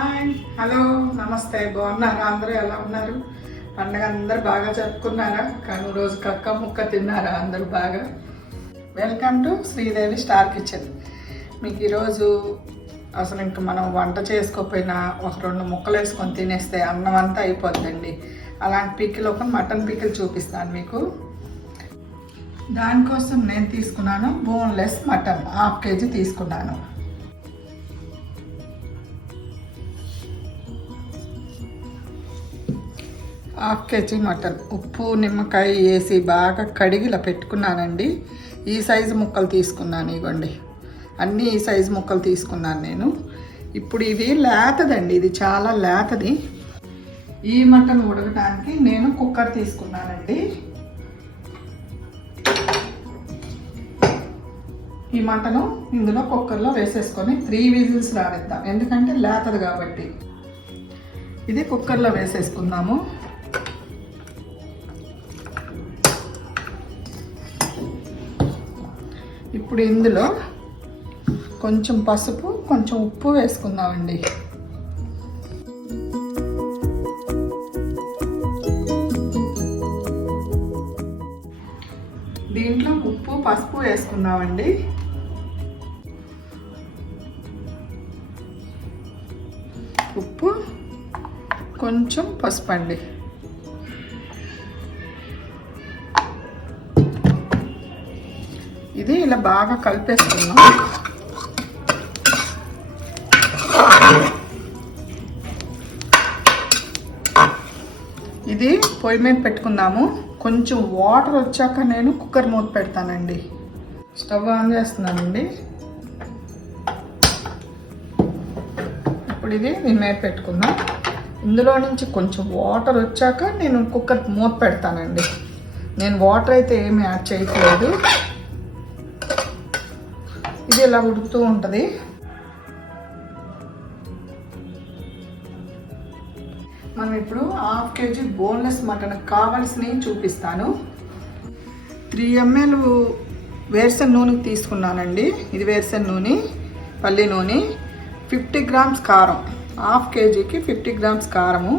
Hi, hello, నమస్తే. బాగున్నారా? అందరూ ఎలా ఉన్నారు? పండగ అందరు బాగా జరుపుకున్నారా? కానీ రోజు కక్క ముక్క తిన్నారా అందరూ బాగా? Welcome to Sridevi star kitchen. మీకు ఈరోజు అసలు ఇంక మనం వంట చేసుకోకపోయినా ఒక 2 ముక్కలు వేసుకొని తినేస్తే అన్నం అంతా అయిపోద్దండి. అలాంటి పికిల్ ఒక మటన్ పికిల్ చూపిస్తాను మీకు. దానికోసం నేను తీసుకున్నాను బోన్లెస్ మటన్ 1/2 kg తీసుకున్నాను. హాఫ్ కేజీ మటన్ ఉప్పు నిమ్మకాయ వేసి బాగా కడిగి ఇలా పెట్టుకున్నానండి. ఈ సైజు ముక్కలు తీసుకున్నాను. ఇవ్వండి, అన్నీ ఈ సైజు ముక్కలు తీసుకున్నాను నేను. ఇప్పుడు ఇది లేతదండి, ఇది చాలా లేతది. ఈ మటన్ ఉడకడానికి నేను కుక్కర్ తీసుకున్నానండి. ఈ మటను ఇందులో కుక్కర్లో వేసేసుకొని 3 విజిల్స్ రానిద్దాం, ఎందుకంటే లేతది కాబట్టి. ఇది కుక్కర్లో వేసేసుకుందాము. ఇప్పుడు ఇందులో కొంచెం పసుపు, కొంచెం ఉప్పు వేసుకుందామండి. దీంట్లో ఉప్పు పసుపు వేసుకుందామండి. ఉప్పు, కొంచెం పసుపు అండి. ఇది ఇలా బాగా కలిపేసుకున్నాం. ఇది పొయ్యి మీద పెట్టుకుందాము. కొంచెం వాటర్ వచ్చాక నేను కుక్కర్ మూత పెడతానండి. స్టవ్ ఆన్ చేస్తున్నానండి. ఇప్పుడు ఇది దీని మీద పెట్టుకుందాం. ఇందులో నుంచి కొంచెం వాటర్ వచ్చాక నేను కుక్కర్ మూత పెడతానండి. నేను వాటర్ అయితే ఏమి యాడ్ చేయట్లేదు. ఇది ఇలా ఉడుకుతూ ఉంటుంది. మనం ఇప్పుడు 1/2 kg బోన్లెస్ మటన్ కావాల్సినవి చూపిస్తాను. 3 ml వేరుశెనగ నూనె తీసుకున్నానండి. ఇది వేరుశెనగ నూనె, పల్లి నూనె. 50 grams కారం, 1/2 kgకి 50 grams కారము.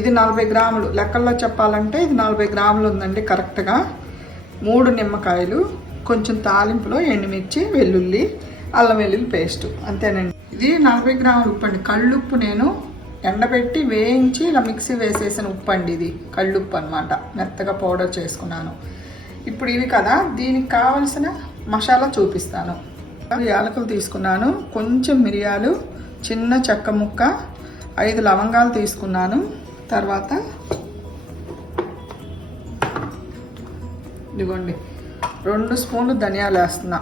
ఇది 40 గ్రాములు, లెక్కల్లో చెప్పాలంటే ఇది 40 గ్రాములు ఉందండి కరెక్ట్గా. 3 నిమ్మకాయలు, కొంచెం తాలింపులో ఎండుమిర్చి, వెల్లుల్లి, అల్లం వెల్లుల్లి పేస్టు, అంతేనండి. ఇది 40 గ్రాముల ఉప్పు అండి. కళ్ళుప్పు నేను ఎండబెట్టి వేయించి ఇలా మిక్సీ వేసేసిన ఉప్పు అండి. ఇది కళ్ళుప్పు అనమాట, మెత్తగా పౌడర్ చేసుకున్నాను. ఇప్పుడు ఇవి కదా, దీనికి కావలసిన మసాలా చూపిస్తాను. యాలకులు తీసుకున్నాను, కొంచెం మిరియాలు, చిన్న చెక్క ముక్క, 5 లవంగాలు తీసుకున్నాను. తర్వాత ఇదిగోండి 2 స్పూన్లు ధనియాలు వేస్తున్నా.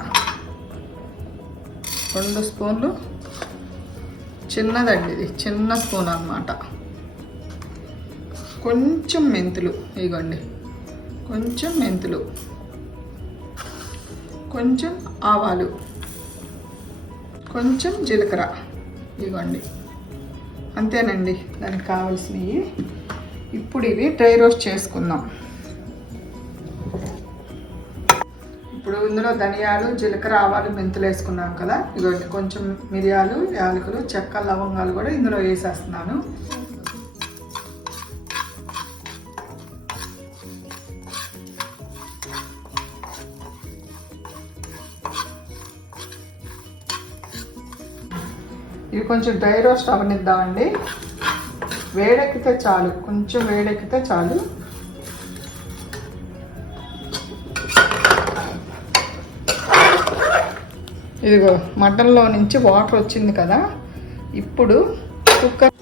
2 స్పూన్లు, చిన్నదండి ఇది, చిన్న స్పూన్ అన్నమాట. కొంచెం మెంతులు, ఇదిగోండి కొంచెం మెంతులు, కొంచెం ఆవాలు, కొంచెం జీలకర్ర, ఇదిగోండి అంతేనండి దానికి కావాల్సినవి. ఇప్పుడు ఇవి డ్రై రోస్ట్ చేసుకుందాం. ఇప్పుడు ఇందులో ధనియాలు, జీలకర్ర, ఆవాలు, మెంతులు వేసుకున్నాం కదా. ఇదిగోండి కొంచెం మిరియాలు, యాలకులు, చెక్క, లవంగాలు కూడా ఇందులో వేసేస్తున్నాను. ఇవి కొంచెం డ్రై రోస్ట్ అవనిద్దామండి. వేడెక్కితే చాలు, కొంచెం వేడెక్కితే చాలు. ఇదిగో మటన్లో నుంచి వాటర్ వచ్చింది కదా. ఇప్పుడు కుక్కర్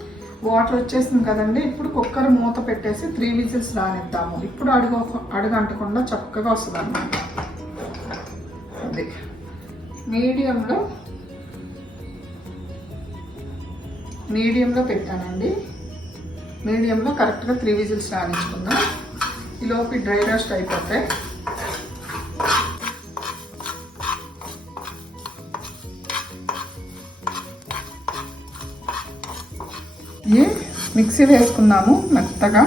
వాటర్ వచ్చేసింది కదండి. ఇప్పుడు కుక్కర్ మూత పెట్టేసి 3 విజిల్స్ రానిద్దాము. ఇప్పుడు అడుగంటకుండా చక్కగా వస్తుంది అన్నమాట. అది మీడియంలో పెట్టానండి. మీడియంలో కరెక్ట్గా 3 విజిల్స్ రానిచ్చుకుందాం. ఈలోపు డ్రై రోస్ట్ అయిపోతాయి. మిక్సీ వేసుకున్నాము మెత్తగా.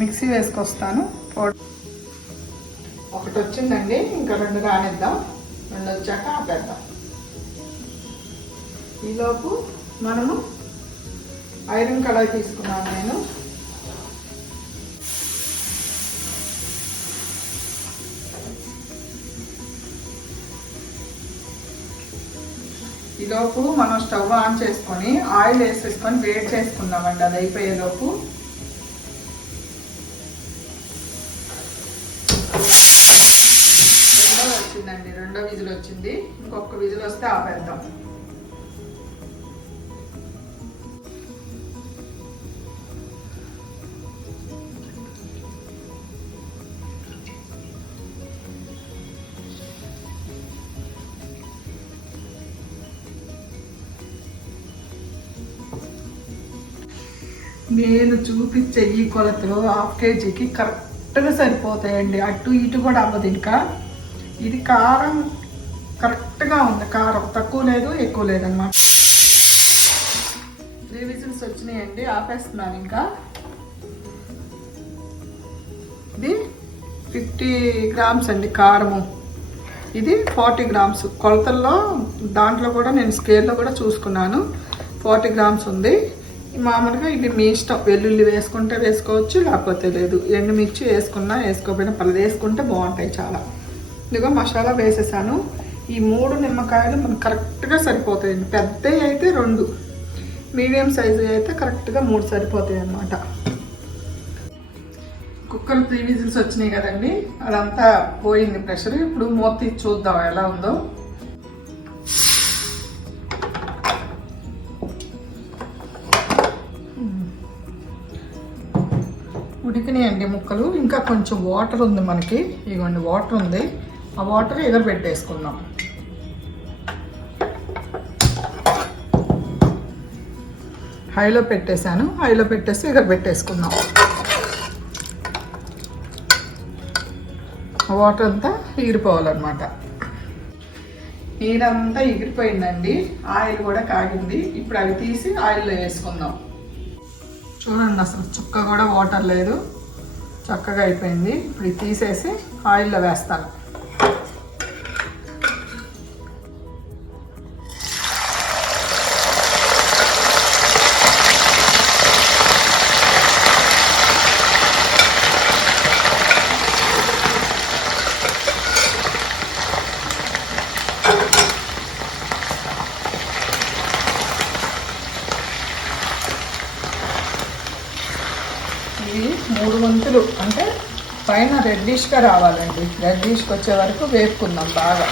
మిక్సీ వేసుకొస్తాను. ఒకటి వచ్చిందండి, ఇంకా 2 రానిద్దాం. 2 వచ్చాక ఆపేద్దాం. ఈలోపు మనము ఐరన్ కడాయి తీసుకున్నాను నేను. ఈలోపు మనం స్టవ్ ఆన్ చేసుకొని ఆయిల్ వేసేసుకొని వేడి చేసుకుందామండి. అది అయిపోయేలోపు వచ్చిందండి, రెండో విజిల్ వచ్చింది. ఇంకొక విజిల్ వస్తే ఆపేద్దాం. నేను చూపించే ఈ కొలతలు 1/2 kgకి కరెక్ట్గా సరిపోతాయండి. అటు ఇటు కూడా అవ్వదు. ఇంకా ఇది కారం కరెక్ట్గా ఉంది. కారం తక్కువ లేదు ఎక్కువ లేదన్నమాట. 3 విజిల్స్ వచ్చినాయండి, ఆపేస్తున్నాను. ఇంకా ఇది 50 grams అండి కారము. ఇది 40 grams. కొలతల్లో దాంట్లో కూడా నేను స్కేల్లో కూడా చూసుకున్నాను. 40 grams ఉంది. మామూలుగా ఇది మీ ఇష్టం. వెల్లుల్లి వేసుకుంటే వేసుకోవచ్చు, లేకపోతే లేదు. ఎండుమిర్చి వేసుకున్నా వేసుకోకపోయినా పర్లేదు, వేసుకుంటే బాగుంటాయి చాలా. ఇదిగో మసాలా వేసేసాను. ఈ 3 నిమ్మకాయలు మనకు కరెక్ట్గా సరిపోతాయండి. పెద్దవి అయితే 2, మీడియం సైజు అయితే కరెక్ట్గా 3 సరిపోతాయి అన్నమాట. కుక్కర్ 3 విజిల్స్ వచ్చినాయి కదండి, అదంతా పోయింది ప్రెషర్. ఇప్పుడు మూత తీసి చూద్దాం ఎలా ఉందో. ఉడికినాయండి ముక్కలు. ఇంకా కొంచెం వాటర్ ఉంది మనకి. ఇదిగోండి వాటర్ ఉంది. ఆ వాటర్ ఎగరబెట్టేసుకుందాం. హైలో పెట్టేశాను. హైలో పెట్టేసి ఎగరబెట్టేసుకుందాం. ఆ వాటర్ అంతా ఎగిరిపోవాలన్నమాట. నీరంతా ఎగిరిపోయిందండి. ఆయిల్ కూడా కాగింది. ఇప్పుడు అవి తీసి ఆయిల్లో వేసుకుందాం. చూడండి, అసలు చుక్క కూడా వాటర్ లేదు, చక్కగా అయిపోయింది. ఇప్పుడు ఇది తీసేసి ఆయిల్లో వేస్తాను. ఇవి 3 వంతులు అంటే పైన రెడ్డిష్గా రావాలండి. రెడ్డిష్కి వచ్చే వరకు వేపుకుందాం బాగా.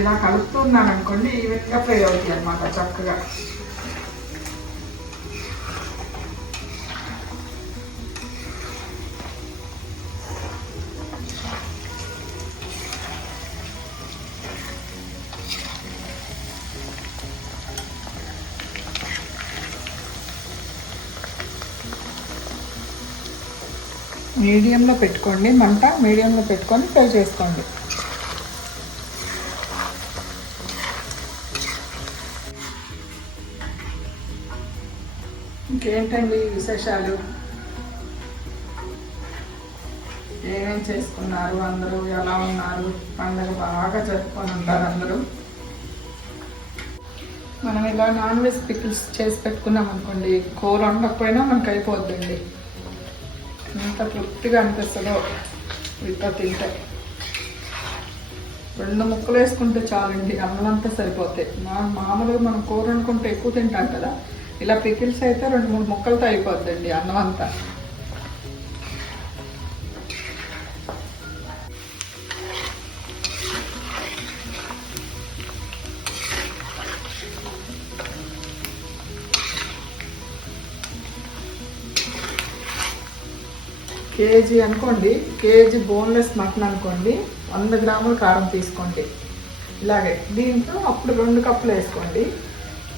ఇలా కలుపుతున్నాను అనుకోండి, ఈవెన్గా ఫ్రై అవుతాయి అన్నమాట చక్కగా. మీడియంలో పెట్టుకోండి, మంట మీడియంలో పెట్టుకొని ఫ్రై చేసుకోండి. ఇంకేంటండి విశేషాలు? ఏమేం చేసుకున్నారు అందరూ? ఎలా ఉన్నారు? పండుగ బాగా జరుపుకొని ఉంటారు అందరూ. మనం ఇలా నాన్ వెజ్ పికిల్స్ చేసి పెట్టుకున్నాం అనుకోండి, కూర వండకపోయినా మనకు అయిపోద్దండి. ఎంత తృప్తిగా అనిపిస్తుందో వీటితో తింటే. 2 ముక్కలు వేసుకుంటే చాలండి, అన్నం అంతా సరిపోతాయి. మామూలుగా మనం కూర వండుకుంటే ఎక్కువ తింటాం కదా, ఇలా పికిల్స్ అయితే 2-3 ముక్కలతో అయిపోద్దండి అన్నం అంతా. కేజీ అనుకోండి, కేజీ బోన్లెస్ మటన్ అనుకోండి, 100 గ్రాముల కారం తీసుకోండి. ఇలాగే దీంట్లో అప్పుడు 2 కప్పులు వేసుకోండి.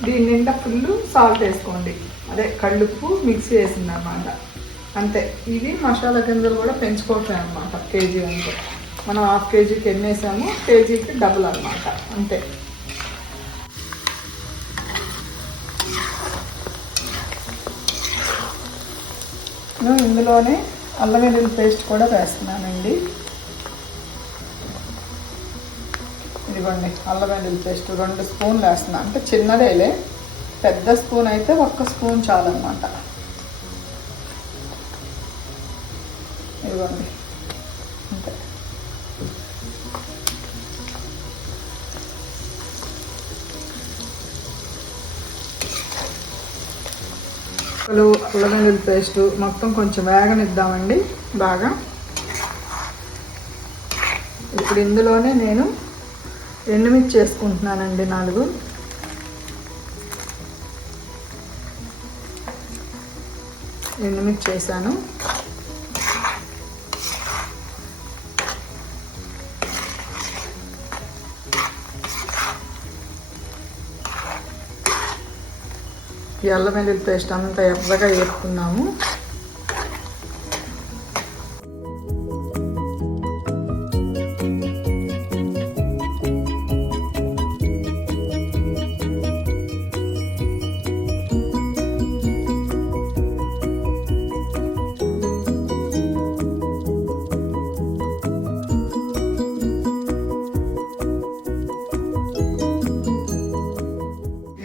దీని నిండా ఫుల్ సాల్ట్ వేసుకోండి. అదే కళ్ళుప్పు మిక్సీ వేసిందన్నమాట. అంతే. ఇవి మసాలా గింజలు కూడా పెంచుకోవటం అనమాట. కేజీ అంటే మనం హాఫ్ కేజీకి ఎన్ని వేసాము, కేజీకి డబుల్ అనమాట. అంతే. ఇందులోనే అల్లం వెల్లుల్లి పేస్ట్ కూడా వేస్తున్నానండి. ఇదిగోండి అల్లం వెల్లుల్లి పేస్ట్ 2 స్పూన్లు వేస్తున్నాను. అంటే చిన్నదేలే, పెద్ద స్పూన్ అయితే 1 స్పూన్ చాలన్నమాట. ఇదిగోండి అంతే. అల్లం వెల్లుల్లి పేస్ట్ మొత్తం కొంచెం వేగనిద్దామండి బాగా. ఇప్పుడు ఇందులోనే నేను ఎండుమిర్చి వేసుకుంటున్నానండి 4. ఎండుమిర్చి వేసాను. ఈ అల్లం వెల్లుల్లి పేస్ట్ అంతా ఎర్రగా వేసుకున్నాము.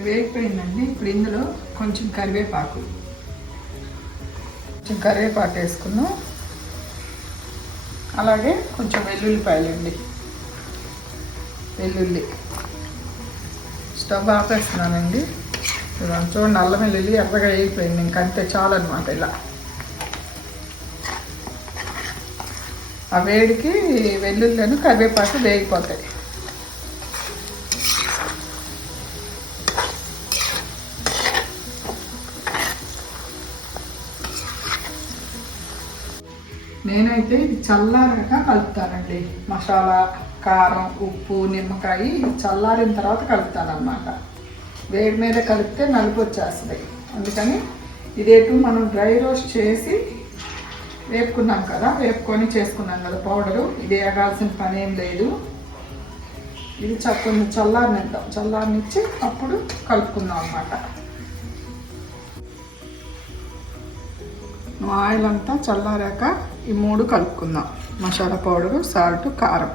వేగిపోయిందండి. ఇప్పుడు ఇందులో కొంచెం కరివేపాకు వేసుకున్నాం. అలాగే కొంచెం వెల్లుల్లిపాయలండి. వెల్లుల్లి స్టవ్ ఆపేస్తున్నానండి. చూడండి అల్లం వెల్లుల్లి ఎర్రగా వేగిపోయింది. ఇంకంతే చాలన్నమాట. ఇలా ఆ వేడికి వెల్లుల్లిను కరివేపాకు వేగిపోతాయి. నేనైతే ఇది చల్లారాక కలుపుతానండి. మసాలా, కారం, ఉప్పు, నిమ్మకాయ చల్లారిన తర్వాత కలుపుతాను అన్నమాట. వేడి మీద కలిపితే నలుపు వచ్చేస్తుంది. అందుకని ఇదేటు మనం డ్రై రోస్ట్ చేసి వేపుకున్నాం కదా, వేపుకొని చేసుకున్నాం కదా పౌడరు. ఇది వేగాల్సిన పని ఏం లేదు. ఇది కొంచెం చల్లారనిద్దాం. చల్లారనిచ్చి అప్పుడు కలుపుకుందాం అన్నమాట. ఆయిల్ అంతా చల్లారాక ఈ 3 కలుపుకుందాం. మసాలా పౌడరు, సాల్ట్, కారం,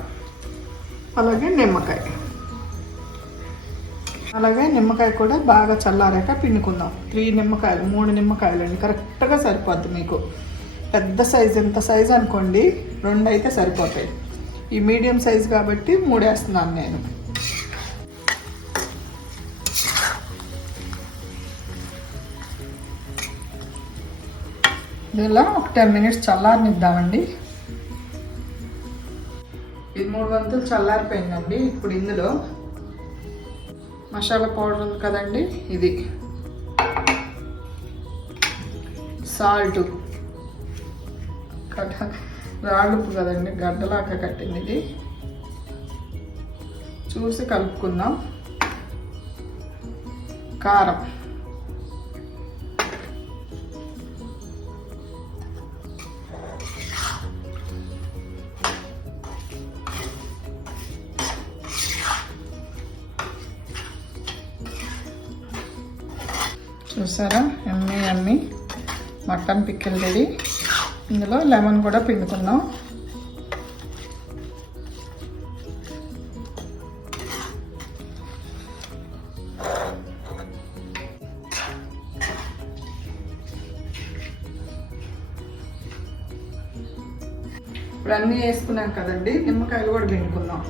అలాగే నిమ్మకాయ. అలాగే నిమ్మకాయ కూడా బాగా చల్లారాక పిండుకుందాం. 3 నిమ్మకాయలు అండి. కరెక్ట్గా సరిపోద్ది మీకు. పెద్ద సైజు, ఎంత సైజు అనుకోండి, 2 అయితే సరిపోతాయి. ఈ మీడియం సైజు కాబట్టి 3 వేస్తున్నాను నేను. ఇలా ఒక 10 మినిట్స్ చల్లారనిద్దామండి. ఇది 3 వంతులు చల్లారిపోయిందండి. ఇప్పుడు ఇందులో మసాలా పౌడర్ ఉంది కదండి, ఇది సాల్ట్, రాళ్ళుప్పు కదండి, గడ్డలాగా కట్టింది. ఇది చూసి కలుపుకుందాం. కారం, చూసారా ఎమ్మి మటన్ పికిల్ రెడీ. ఇందులో లెమన్ కూడా పిండుకుందాం. ఇప్పుడు అన్నీ వేసుకున్నాం కదండి, నిమ్మకాయలు కూడా పిండుకుందాం.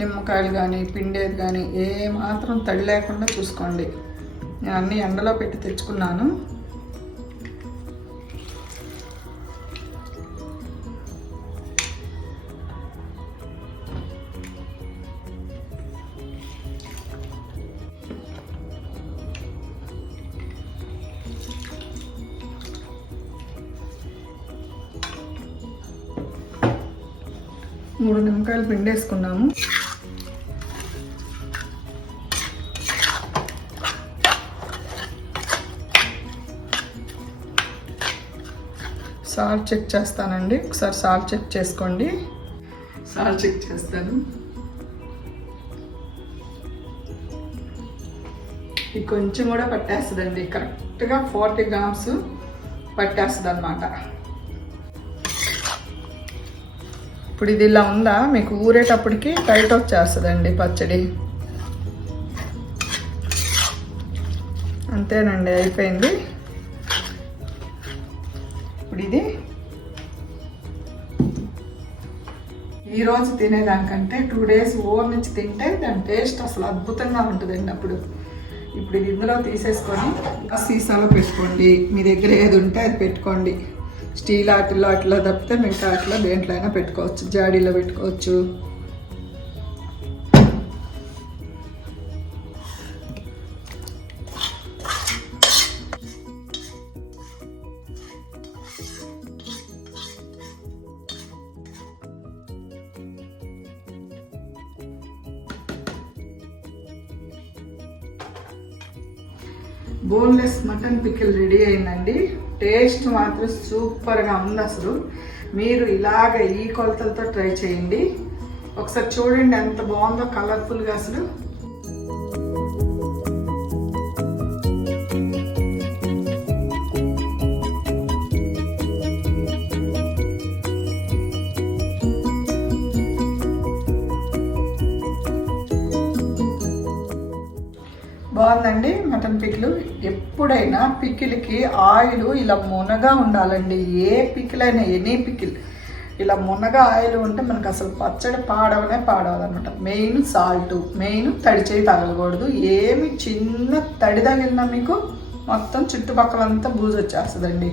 నిమ్మకాయలు కానీ పిండేది కానీ ఏ మాత్రం తడి లేకుండా చూసుకోండి. నేను అన్నీ ఎండలో పెట్టి తెచ్చుకున్నాను. 3 నిమ్మకాయలు పిండేసుకున్నాము. సాల్ట్ చెక్ చేస్తానండి. ఒకసారి సాల్ట్ చెక్ చేసుకోండి. సాల్ట్ చెక్ చేస్తాను. ఇది కొంచెం కూడా పట్టేస్తుందండి. కరెక్ట్గా 40 గ్రామ్స్ పట్టేస్తుంది అన్నమాట. ఇప్పుడు ఇది ఇలా ఉందా, మీకు ఊరేటప్పటికి టైట్ వచ్చేస్తుందండి పచ్చడి. అంతేనండి, అయిపోయింది. ఇప్పుడు ఇది ఈరోజు తినేదానికంటే 2 డేస్ ఓవర్ నుంచి తింటే దాని టేస్ట్ అసలు అద్భుతంగా ఉంటుందండి. ఇప్పుడు ఇది ఇందులో తీసేసుకొని సీసాలో పెట్టుకోండి. మీ దగ్గర ఏది ఉంటే అది పెట్టుకోండి. స్టీల్ ఆటిల్లో అట్లా తప్పితే మిగతా అట్లా దేంట్లో అయినా పెట్టుకోవచ్చు. జాడీలో పెట్టుకోవచ్చు. బోన్లెస్ మటన్ పికిల్ రెడీ అయిందండి. టేస్ట్ మాత్రం సూపర్గా ఉంది. అసలు మీరు ఇలాగ ఈ కొలతలతో ట్రై చేయండి. ఒకసారి చూడండి ఎంత బాగుందో కలర్ఫుల్గా. అసలు బాగుందండి మటన్ పికిల్. ఎప్పుడైనా పికిల్కి ఆయిల్ ఇలా మునగా ఉండాలండి. ఏ పికిల్ అయినా, ఎనీ పికిల్ ఇలా మునగా ఆయిల్ ఉంటే మనకు అసలు పచ్చడి పాడవదనమాట. మెయిన్ సాల్ట్, మెయిన్ తడి చేయి తగలకూడదు. ఏమి చిన్న తడి తగిలినా మీకు మొత్తం చుట్టుపక్కలంతా బూజు వచ్చేస్తుందండి.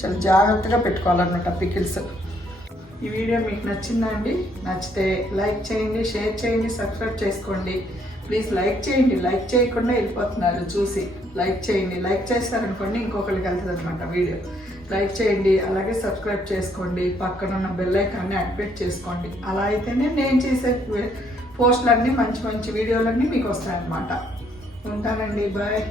చాలా జాగ్రత్తగా పెట్టుకోవాలన్నమాట పికిల్స్. ఈ వీడియో మీకు నచ్చిందా అండి? నచ్చితే లైక్ చేయండి, షేర్ చేయండి, సబ్స్క్రైబ్ చేసుకోండి. ప్లీజ్ లైక్ చేయండి. లైక్ చేయకుండా వెళ్ళిపోతున్నారు చూసి. లైక్ చేయండి. లైక్ చేస్తారనుకోండి ఇంకొకరికి వెళ్తుంది అనమాట వీడియో. లైక్ చేయండి, అలాగే సబ్స్క్రైబ్ చేసుకోండి. పక్కన ఉన్న బెల్ ఐకాన్ని యాక్టివేట్ చేసుకోండి. అలా అయితేనే నేను చేసే పోస్టులన్నీ, మంచి మంచి వీడియోలన్నీ మీకు వస్తాయన్నమాట. ఉంటానండి, బాయ్.